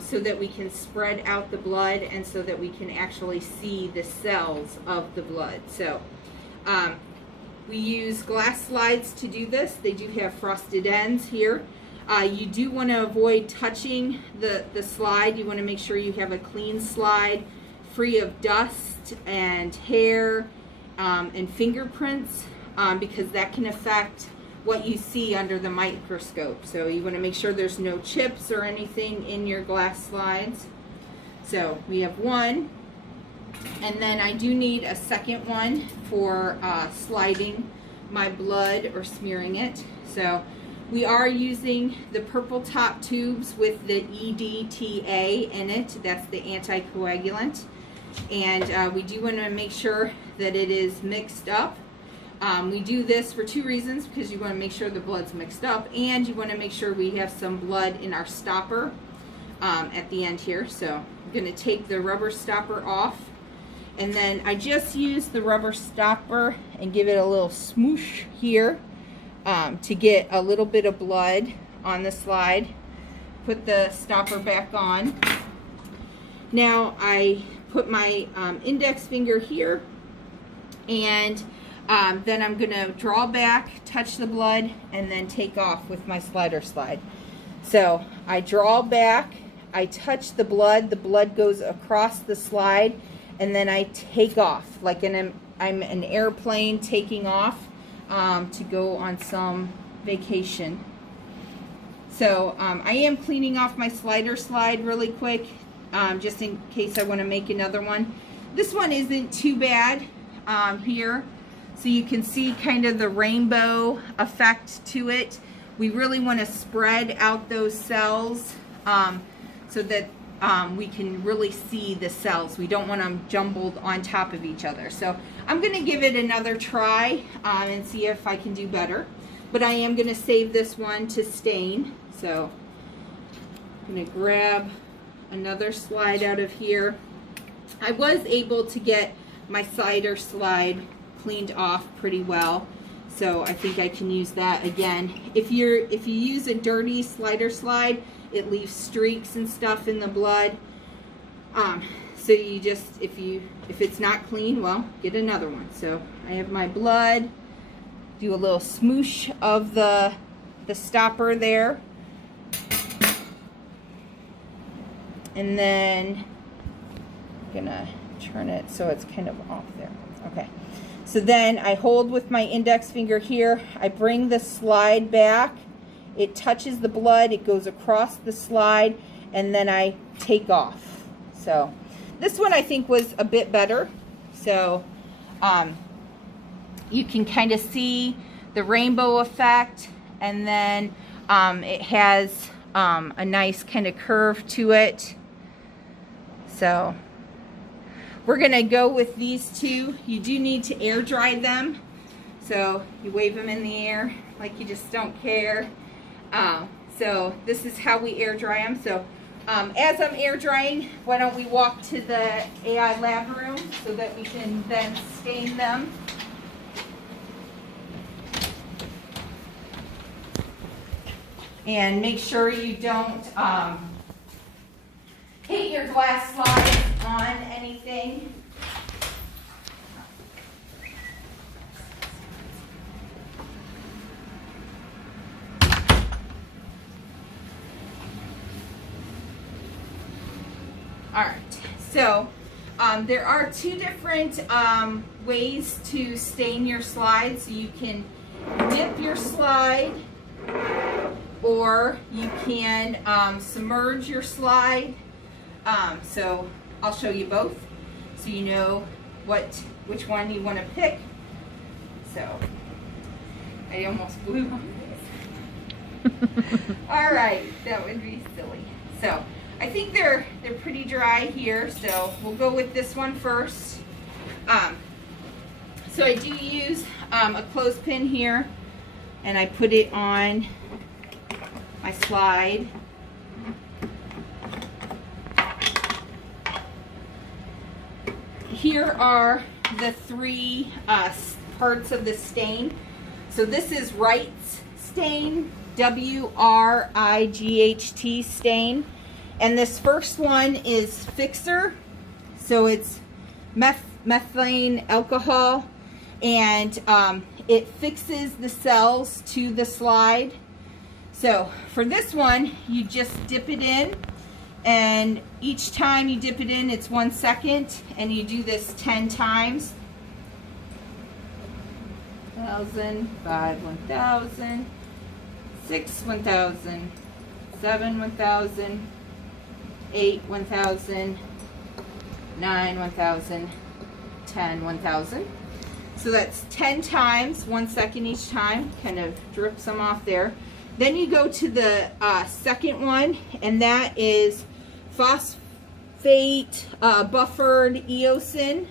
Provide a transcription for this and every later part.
so that we can spread out the blood and so that we can actually see the cells of the blood. So we use glass slides to do this. They do have frosted ends here. You do want to avoid touching the slide. You want to make sure you have a clean slide, free of dust and hair and fingerprints, because that can affect what you see under the microscope. So you want to make sure there's no chips or anything in your glass slides. So we have one, and then I do need a second one for sliding my blood or smearing it. So we are using the purple top tubes with the EDTA in it. That's the anticoagulant. And we do want to make sure that it is mixed up. We do this for two reasons, because you want to make sure the blood's mixed up, and you want to make sure we have some blood in our stopper at the end here. So I'm going to take the rubber stopper off, and then I just use the rubber stopper and give it a little smoosh here to get a little bit of blood on the slide. Put the stopper back on. Now I put my index finger here, and then I'm going to draw back, touch the blood, and then take off with my slider slide. So I draw back, I touch the blood goes across the slide, and then I take off like I'm an airplane taking off to go on some vacation. So I am cleaning off my slider slide really quick, just in case I want to make another one. This one isn't too bad here. So you can see kind of the rainbow effect to it. We really want to spread out those cells so that we can really see the cells. We don't want them jumbled on top of each other. So I'm going to give it another try and see if I can do better. But I am going to save this one to stain. So I'm going to grab another slide out of here. I was able to get my slider slide cleaned off pretty well, so I think I can use that again. If you use a dirty slider slide, it leaves streaks and stuff in the blood. So you just, if it's not clean, well, get another one. So I have my blood. Do a little smoosh of the stopper there, and then I'm gonna turn it so it's kind of off there. Okay. So then I hold with my index finger here, I bring the slide back, it touches the blood, it goes across the slide, and then I take off. So this one I think was a bit better. So you can kind of see the rainbow effect, and then it has a nice kind of curve to it. So we're going to go with these two. You do need to air dry them. So you wave them in the air like you just don't care. So this is how we air dry them. So as I'm air drying, why don't we walk to the AI lab room so that we can then stain them. And make sure you don't hit your glass slides on anything. All right, so there are two different ways to stain your slide. So you can dip your slide, or you can submerge your slide. So I'll show you both so you know which one you want to pick. So I almost blew my face. All right, that would be silly. So I think they're pretty dry here, so we'll go with this one first. So I do use a clothespin here, and I put it on my slide. Here are the three parts of the stain. So this is Wrights Stain, W-R-I-G-H-T stain. And this first one is Fixer. So it's methane alcohol, and it fixes the cells to the slide. So for this one, you just dip it in, and each time you dip it in, it's 1 second, and you do this 10 times. 1,000, 5, 1,000, 6, 1,000, 7, 1,000, 8, 1,000, 9, 1,000, 10, 1,000. So that's 10 times, 1 second each time. Kind of drip some off there. Then you go to the second one, and that is Phosphate buffered Eosin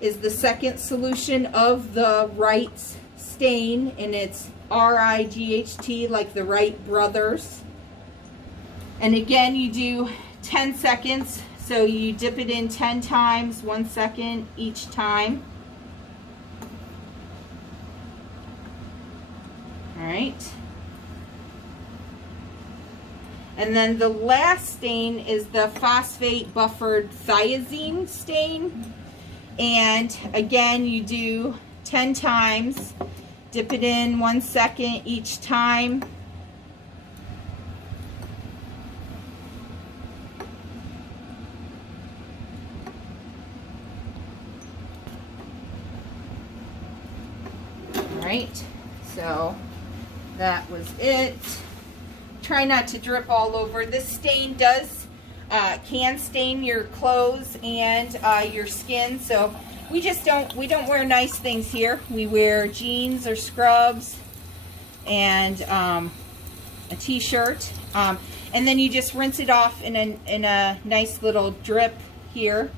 is the second solution of the Wrights Stain, and it's R-I-G-H-T, like the Wright brothers. And again, you do 10 seconds, so you dip it in 10 times, 1 second each time. All right. And then the last stain is the Phosphate buffered Thiazine stain. And again, you do 10 times, dip it in 1 second each time. All right, so that was it. Try not to drip all over. This stain does can stain your clothes and your skin, so we don't wear nice things here. We wear jeans or scrubs and a t-shirt, and then you just rinse it off in a nice little drip here.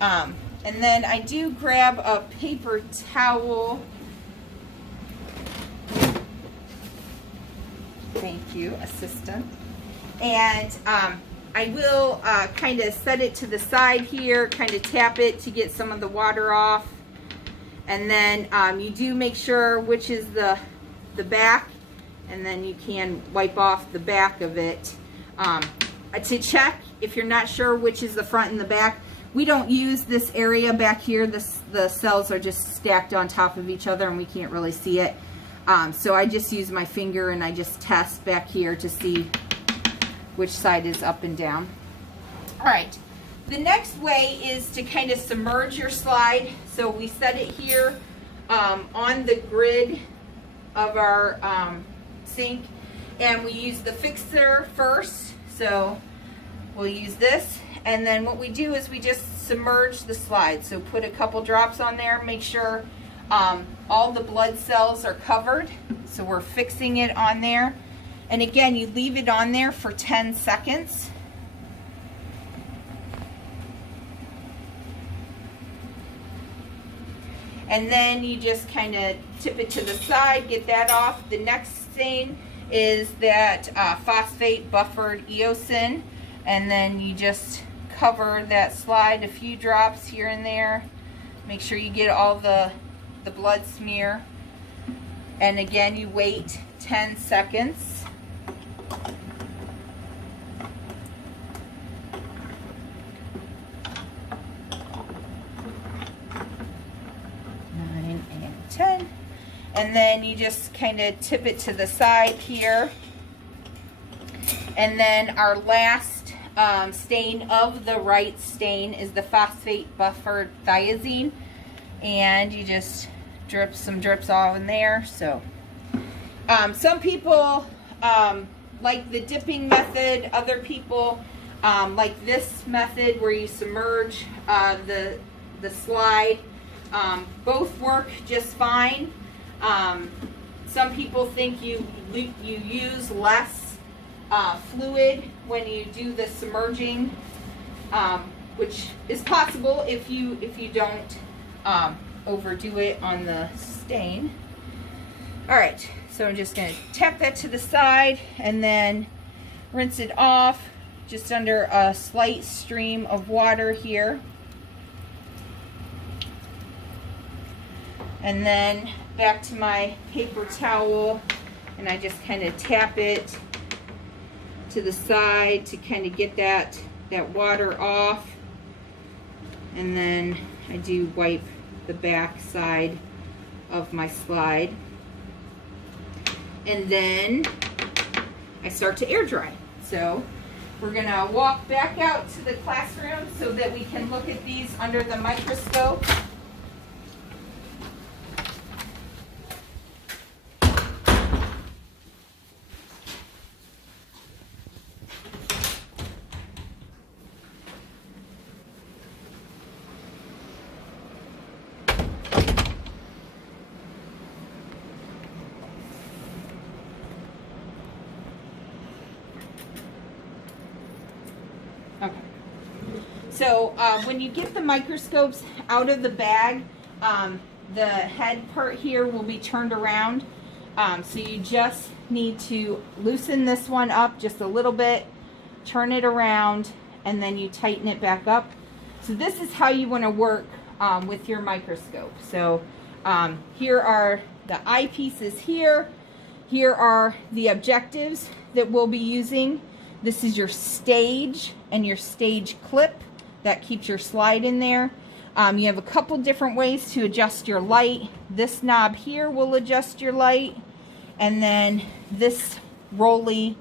And then I do grab a paper towel. Thank you, assistant. And I will kind of set it to the side here, kind of tap it to get some of the water off. And then you do make sure which is the back, and then you can wipe off the back of it. To check if you're not sure which is the front and the back, we don't use this area back here. The cells are just stacked on top of each other and we can't really see it. So I just use my finger and I just test back here to see which side is up and down. All right, the next way is to kind of submerge your slide. So we set it here on the grid of our sink, and we use the fixer first. So we'll use this, and then what we do is we just submerge the slide. So put a couple drops on there, make sure all the blood cells are covered. So we're fixing it on there. And again, you leave it on there for 10 seconds. And then you just kind of tip it to the side, get that off. The next thing is that phosphate buffered eosin. And then you just cover that slide, a few drops here and there. Make sure you get all the blood smear. And again, you wait 10 seconds. And then you just kind of tip it to the side here. And then our last stain of the Wrights Stain is the phosphate buffered thiazine. And you just drip some drips all in there. So some people like the dipping method. Other people like this method where you submerge the slide. Both work just fine. Some people think you use less fluid when you do the submerging, which is possible if you don't overdo it on the stain. All right, so I'm just going to tap that to the side and then rinse it off just under a slight stream of water here. And then back to my paper towel, and I just kind of tap it to to the side to kind of get that water off. And then I do wipe the back side of my slide. And then I start to air dry. So we're gonna walk back out to the classroom so that we can look at these under the microscope. Okay. So when you get the microscopes out of the bag, the head part here will be turned around. So you just need to loosen this one up just a little bit, turn it around, and then you tighten it back up. So this is how you want to work with your microscope. So here are the eyepieces here. Here are the objectives that we'll be using. This is your stage and your stage clip that keeps your slide in there. You have a couple different ways to adjust your light. This knob here will adjust your light, and then this rolly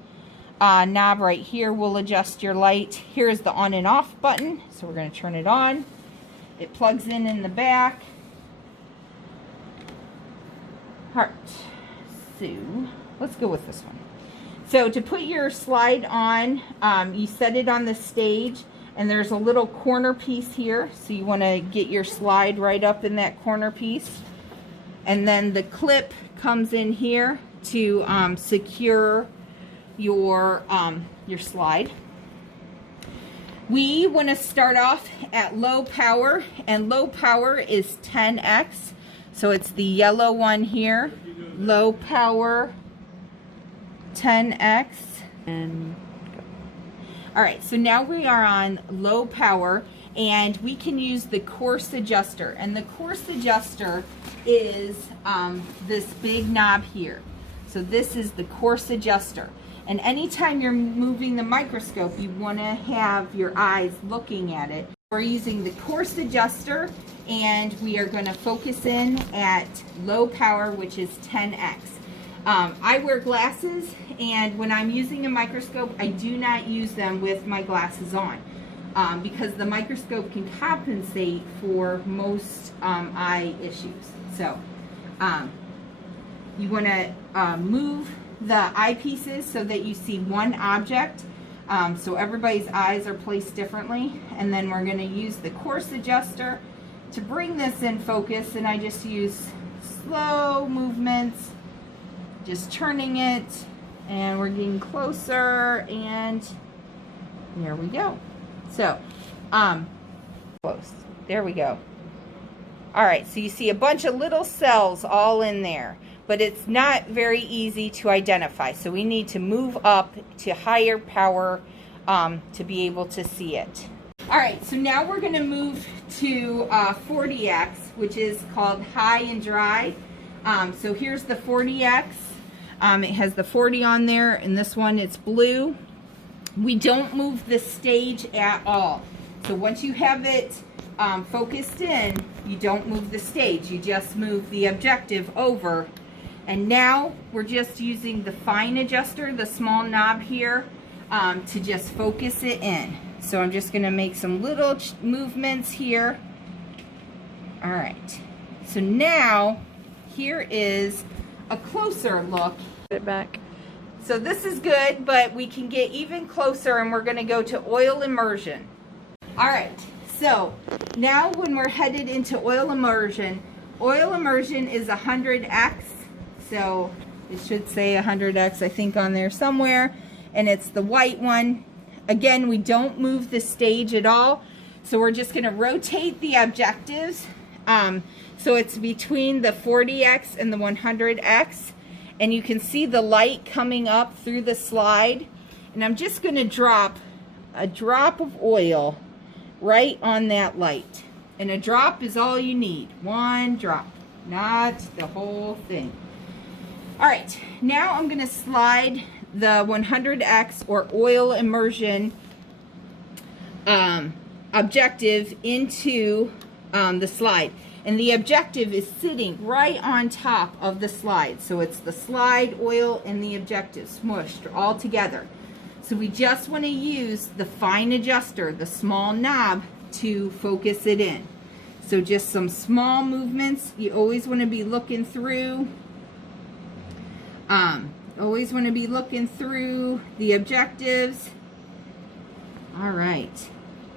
knob right here will adjust your light. Here is the on and off button, so we're going to turn it on. It plugs in the back. Alright, so let's go with this one. So to put your slide on, you set it on the stage, and there's a little corner piece here. So you want to get your slide right up in that corner piece. And then the clip comes in here to secure your slide. We want to start off at low power, and low power is 10x. So it's the yellow one here, low power 10x. And go. All right, so now we are on low power, and we can use the coarse adjuster. And the coarse adjuster is this big knob here. So this is the coarse adjuster. And anytime you're moving the microscope, you want to have your eyes looking at it. We're using the coarse adjuster, and we are going to focus in at low power, which is 10x. I wear glasses, and when I'm using a microscope, I do not use them with my glasses on, because the microscope can compensate for most eye issues. So you want to move the eyepieces so that you see one object. So everybody's eyes are placed differently, and then we're going to use the coarse adjuster to bring this in focus, and I just use slow movements, just turning it, and we're getting closer, and there we go. So close, there we go. All right, so you see a bunch of little cells all in there, but it's not very easy to identify. So we need to move up to higher power to be able to see it. All right, so now we're going to move to 40x, which is called high and dry. So here's the 40x. It has the 40 on there, and this one, it's blue. We don't move the stage at all. So once you have it focused in, you don't move the stage. You just move the objective over. And now we're just using the fine adjuster, the small knob here, to just focus it in. So I'm just going to make some little movements here. All right. So now here is a closer look. Put it back. So this is good, but we can get even closer, and we're going to go to oil immersion. All right. So now when we're headed into oil immersion is 100x. So it should say 100x, I think, on there somewhere. And it's the white one. Again, we don't move the stage at all. So we're just going to rotate the objectives. So it's between the 40x and the 100x. And you can see the light coming up through the slide. And I'm just going to drop a drop of oil right on that light. And a drop is all you need. One drop, not the whole thing. All right, now I'm going to slide the 100x or oil immersion objective into the slide. And the objective is sitting right on top of the slide. So it's the slide, oil, and the objective smushed all together. So we just want to use the fine adjuster, the small knob, to focus it in. So just some small movements. You always want to be looking through. Always want to be looking through the objectives. All right.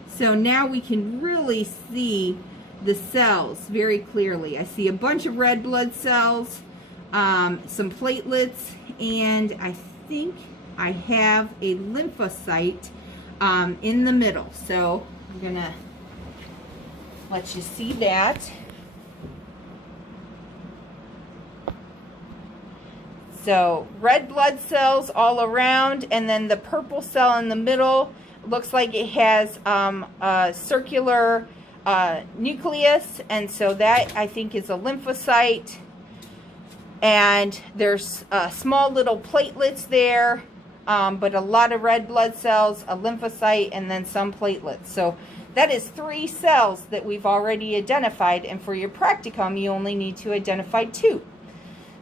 So now we can really see the cells very clearly. I see a bunch of red blood cells, some platelets, and I think I have a lymphocyte in the middle. So I'm gonna let you see that. So red blood cells all around, and then the purple cell in the middle looks like it has a circular nucleus, and so that I think is a lymphocyte. And there's small little platelets there, but a lot of red blood cells, a lymphocyte, and then some platelets. So that is 3 cells that we've already identified, and for your practicum you only need to identify 2.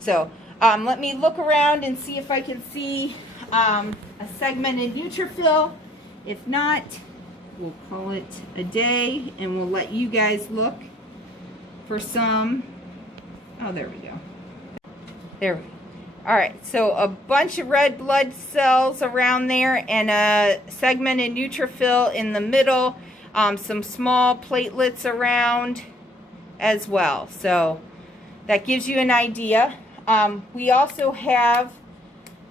So let me look around and see if I can see a segmented neutrophil. If not, we'll call it a day, and we'll let you guys look for some. Oh, there we go. There we go. All right, so a bunch of red blood cells around there, and a segmented neutrophil in the middle. Some small platelets around as well. So that gives you an idea. We also have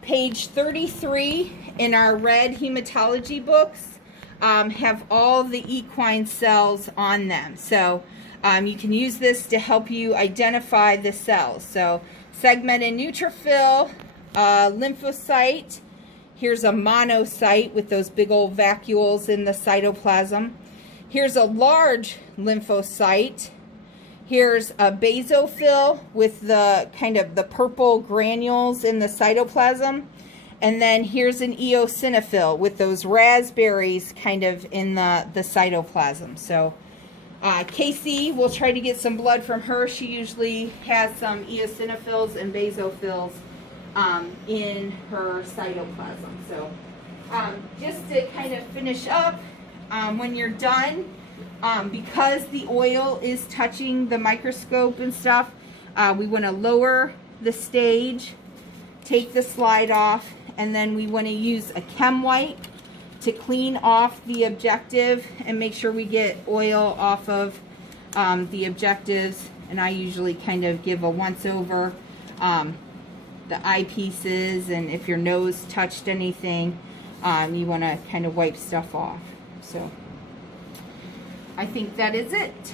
page 33 in our red hematology books, have all the equine cells on them. So you can use this to help you identify the cells. So segmented neutrophil, lymphocyte. Here's a monocyte with those big old vacuoles in the cytoplasm. Here's a large lymphocyte. Here's a basophil with the kind of the purple granules in the cytoplasm. And then here's an eosinophil with those raspberries kind of in the cytoplasm. So Casey, we'll try to get some blood from her. She usually has some eosinophils and basophils in her cytoplasm. So just to kind of finish up, when you're done, because the oil is touching the microscope and stuff, we want to lower the stage, take the slide off, and then we want to use a chem wipe to clean off the objective and make sure we get oil off of the objectives. And I usually kind of give a once over the eyepieces, and if your nose touched anything, you want to kind of wipe stuff off. So I think that is it.